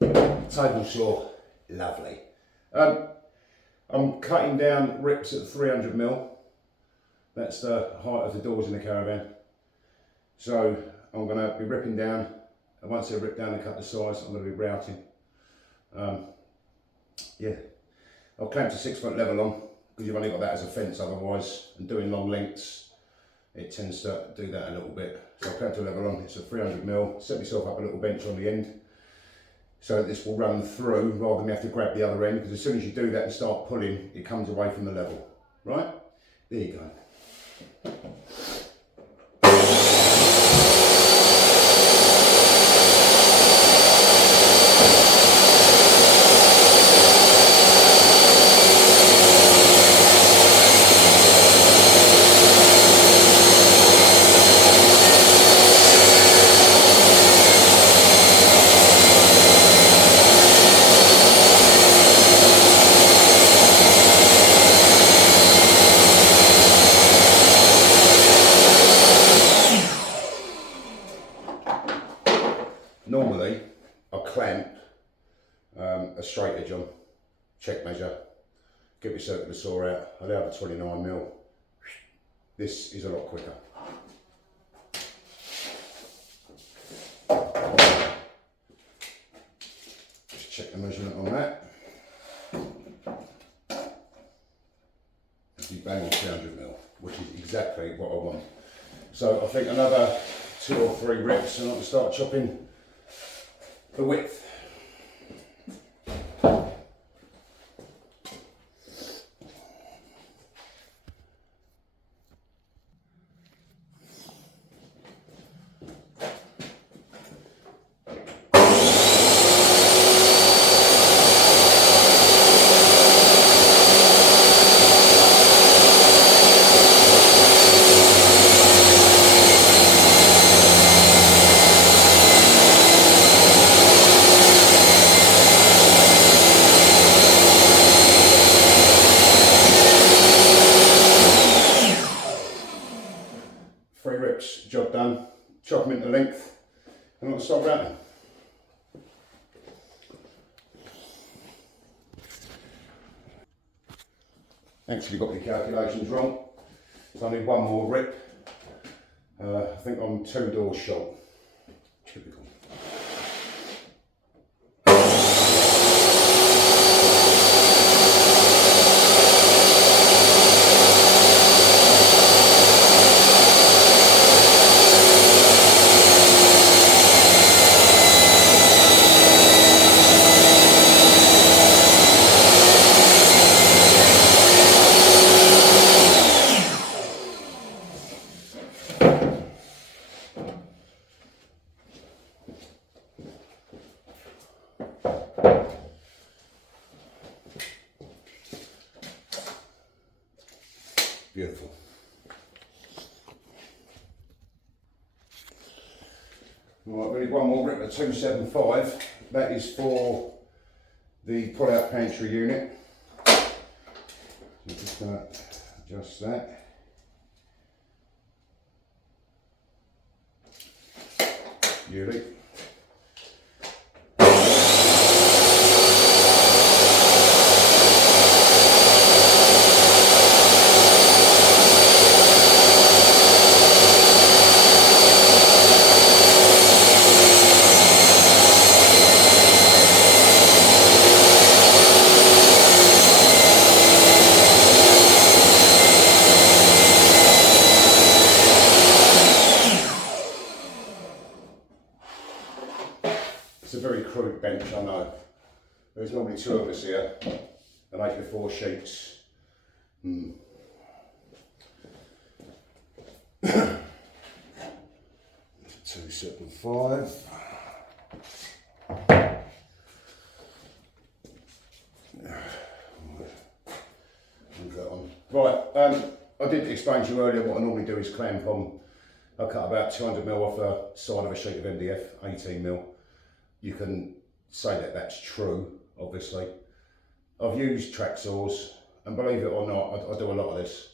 Table saw, lovely. I'm cutting down rips at 300mm. That's the height of the doors in the caravan. So I'm going to be ripping down, and once they're ripped down and cut the size, I'm going to be routing. Yeah, I'll clamp a 6-foot level on, because you've only got that as a fence otherwise, and doing long lengths, it tends to do that a little bit. So I'll clamp a level on, it's a 300mm, set myself up a little bench on the end, so that this will run through rather than me have to grab the other end, because as soon as you do that and start pulling, it comes away from the level. Right? There you go. Normally, I clamp a straight edge on, check measure, get my circular saw out, I allow the 29mm. This is a lot quicker. Just check the measurement on that. You bang on 300mm, which is exactly what I want. So I think another 2 or 3 rips and I can start chopping the width. Job done, chop them into length, and I'll start routing. Actually got my calculations wrong, so I need 1 more rip. I think I'm 2 doors short. Typical. Beautiful. Right, we need 1 more rip at 275. That is for the pull-out pantry unit. So I'm just going to adjust that. Beauty. It's a very crude bench, I know. There's normally 2 of us here, and 8 to 4 sheets. 2, 7, 5. Right, I did explain to you earlier what I normally do is clamp on. I cut about 200mm off the side of a sheet of MDF, 18mm. You can say that that's true, obviously. I've used track saws, and believe it or not, I do a lot of this.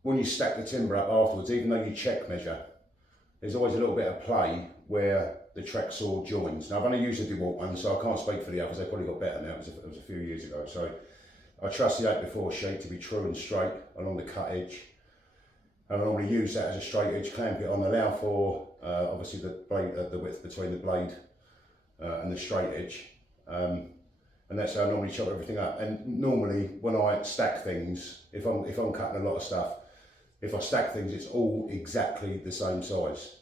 When you stack the timber up afterwards, even though you check measure, there's always a little bit of play where the track saw joins. Now I've only used the DeWalt one, so I can't speak for the others. They probably got better now. It was a few years ago. So I trust the 8x4 sheet to be true and straight along the cut edge. And I normally use that as a straight edge, clamp it on, allow for obviously the blade, the width between the blade and the straight edge. And that's how I normally chop everything up. And normally when I stack things, if I'm cutting a lot of stuff, if I stack things, it's all exactly the same size.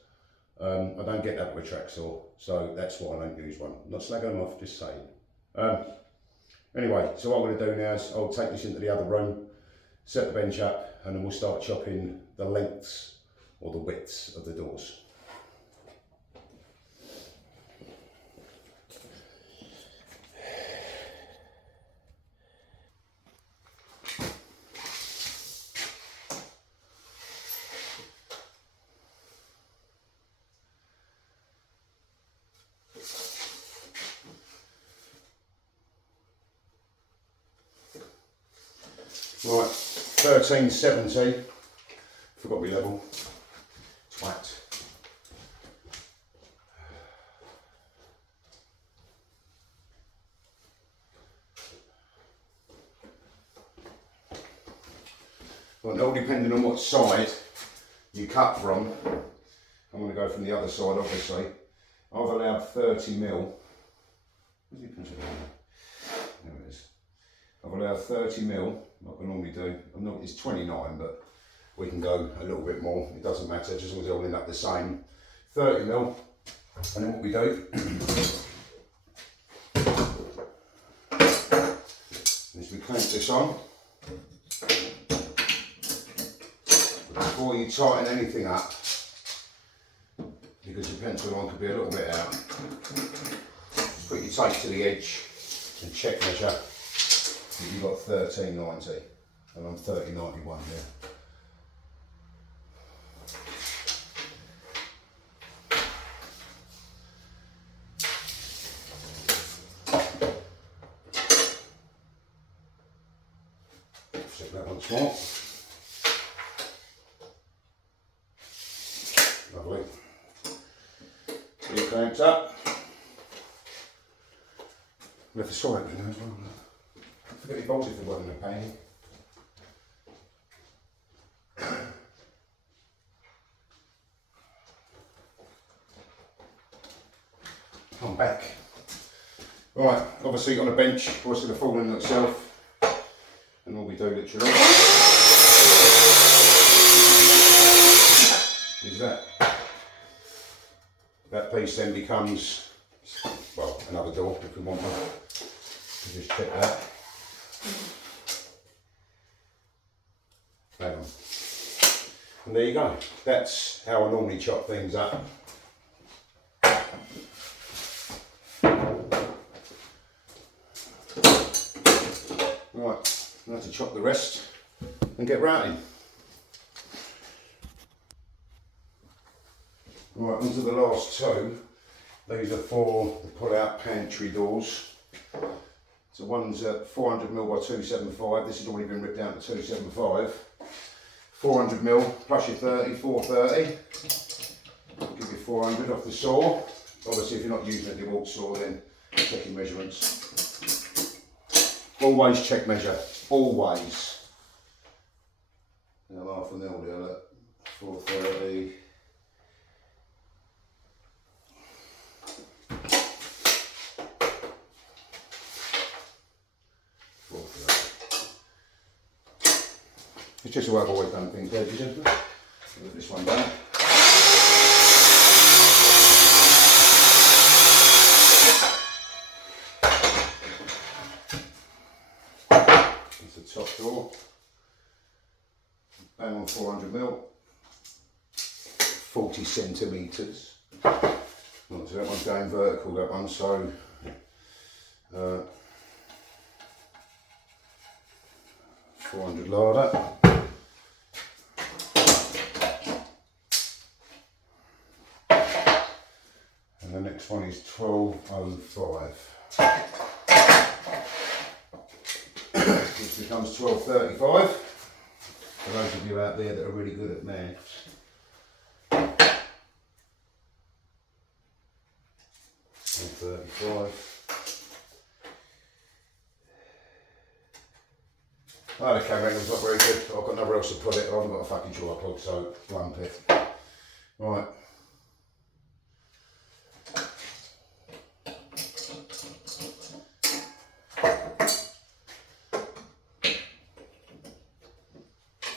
I don't get that with a track saw, so that's why I don't use one. I'm not slagging them off, just saying. Anyway, so what I'm going to do now is I'll take this into the other room, set the bench up, and then we'll start chopping the lengths or the widths of the doors. Right, 1370, forgot my level, twat. Well, all depending on what side you cut from, I'm going to go from the other side obviously. I've allowed 30 mil. Where's the pencil? There it is. I've allowed 30 mil, like I normally do. It's 29, but we can go a little bit more. It doesn't matter, just as long as they all end up the same. 30 mil, and then what we do is we clamp this on. But before you tighten anything up, because your pencil line could be a little bit out, just put your tape to the edge and check measure. You've got 1390 and I'm 3091 here. Check that once more. Lovely. Two clamps up. We have to saw it in there as well. Forget your bolts if they weren't in a pain. I'm back. Right, obviously on a bench, it's going to fall in itself, and all we do literally is that piece then becomes, well, another door if we want one. So just check that. Hang on. And there you go. That's how I normally chop things up. Right, now to chop the rest and get routing. Right, onto the last two. These are for the pull-out pantry doors. So one's at 400mm by 275. This has already been ripped down to 275. 400mm plus your 30, 430. Give you 400 off the saw. Obviously, if you're not using a DeWalt saw, then check your measurements. Always check measure. Always. Now half a mil there, look. 430. It's just the way I've always done things, ladies and gentlemen. Get this one done. It's the top door. Bang on 400mm. 40 centimetres. Not so that one's going vertical, that one, so 400 larder. And the next one is 1205. This becomes 1235. For those of you out there that are really good at maths. 135. Oh, the camera angle's not very good, but I've got nowhere else to put it. I haven't got a fucking tripod, so lump it. Right.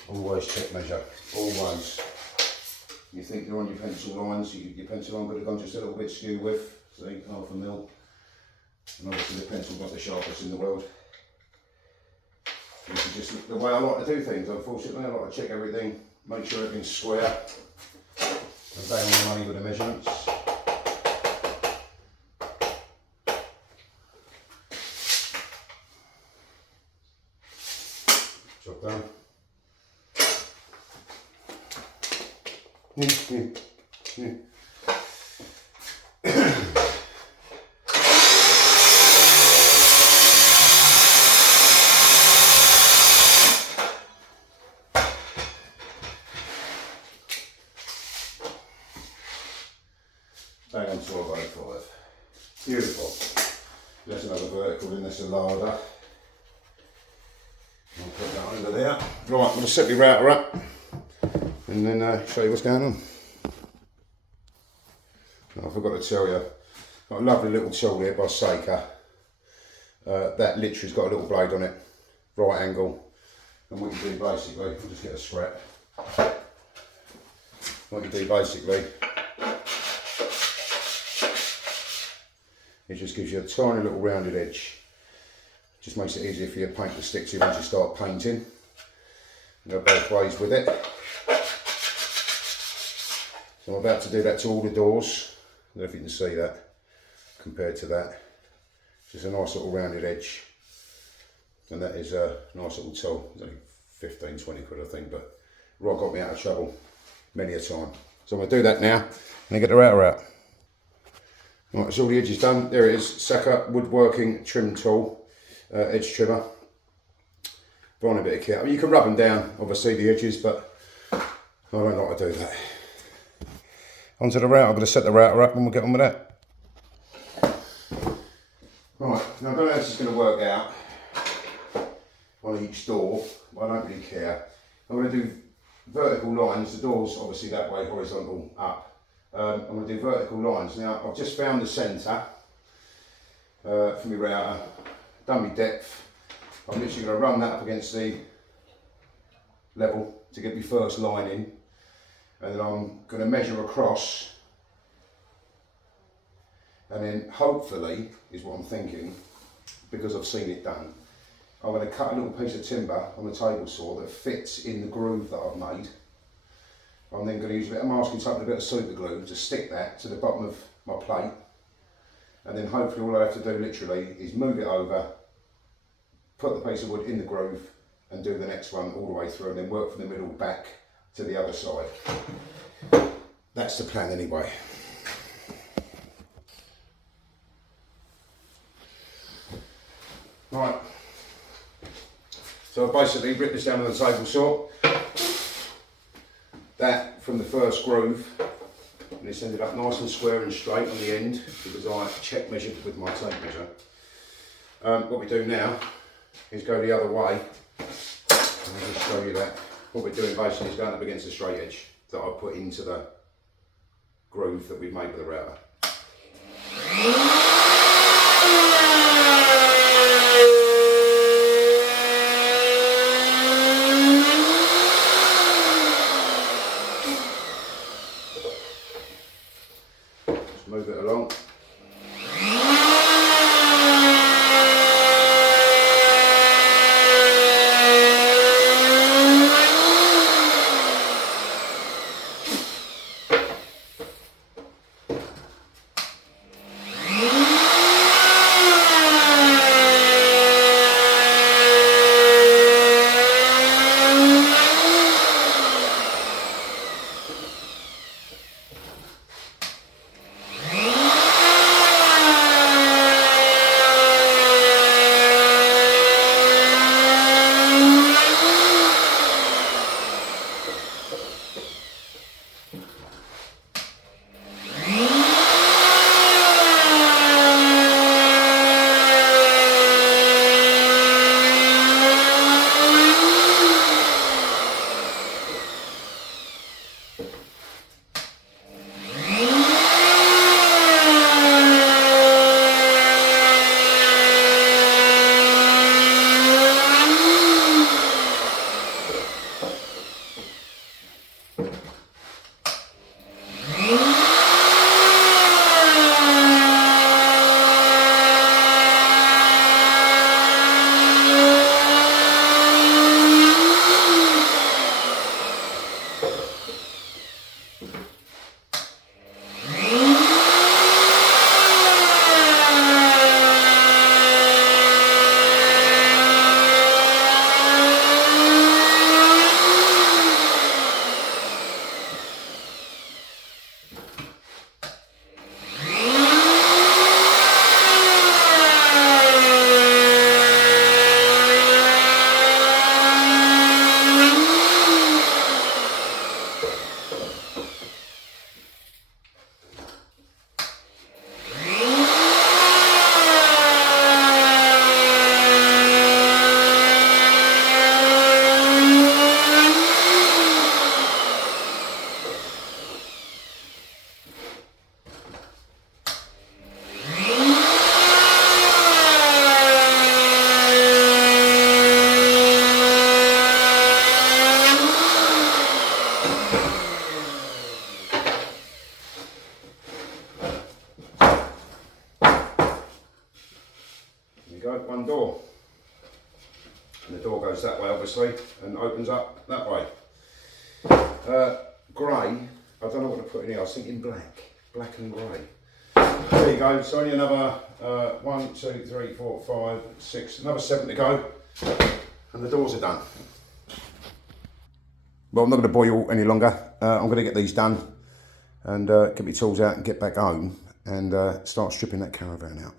Always check measure, always. You think you're on your pencil lines, your pencil line could have gone just a little bit skew with, see, half a mil. And obviously the pencil's not the sharpest in the world. This is just the way I like to do things, unfortunately. I like to check everything, make sure everything's square, and bang on the money with the measurements. Job done. Bang on 1205. Beautiful. There's another vertical in, that's a larder. I'll put that under there. Right, I'm going to set my router up and then show you what's going on. Oh, I forgot to tell you, got a lovely little tool here by Seika. That literally's got a little blade on it, right angle. And what you do basically, I'll just get a scrap. What you do basically, it just gives you a tiny little rounded edge. Just makes it easier for your paint to stick to you once you start painting. Go both ways with it. So I'm about to do that to all the doors. I don't know if you can see that compared to that. Just a nice little rounded edge. And that is a nice little tool. It's only 15, 20 quid I think, but right got me out of trouble many a time. So I'm going to do that now and then get the router out. Right, that's all the edges done. There it is, Seika woodworking trim tool, edge trimmer. Buying a bit of kit. I mean, you can rub them down, obviously, the edges, but I don't like to do that. Onto the router, I'm going to set the router up and we'll get on with that. Right, now I don't know how this is going to work out on each door, but I don't really care. I'm going to do vertical lines, the door's obviously that way, horizontal up. I'm going to do vertical lines. Now I've just found the centre for my router, done my depth. I'm literally going to run that up against the level to get my first line in, and then I'm going to measure across, and then hopefully, is what I'm thinking, because I've seen it done, I'm going to cut a little piece of timber on the table saw that fits in the groove that I've made. I'm then going to use a bit of masking tape and a bit of super glue to stick that to the bottom of my plate, and then hopefully all I have to do literally is move it over, put the piece of wood in the groove and do the next one all the way through, and then work from the middle back to the other side. That's the plan anyway. Right, so I've basically ripped this down on the table saw. That from the first groove, and it's ended up nice and square and straight on the end because I check measured with my tape measure. What we do now is go the other way, and I'll just show you that. What we're doing basically is going up against the straight edge that I put into the groove that we've made with the router. Move it along. go, one door. And the door goes that way obviously and opens up that way. Grey, I don't know what to put in here, I was thinking black and grey. There you go, so only another 1, 2, 3, 4, 5, 6, another 7 to go, and the doors are done. Well, I'm not going to bore you all any longer. I'm going to get these done and get my tools out and get back home and start stripping that caravan out.